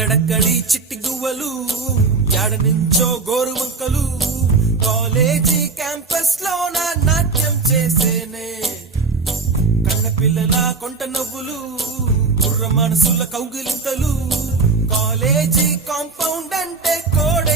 ఎక్కడెక్కడి చిట్టి గువ్వలు యాడ నుంచో గోరు వంకలు కాలేజీ క్యాంపస్ లో నా నాట్యం చేసేనే కన్న పిల్లల కొంట నవ్వులు కుర్ర మనసుల కౌగిలింతలు కాలేజీ కాంపౌండ్ అంటే కోడ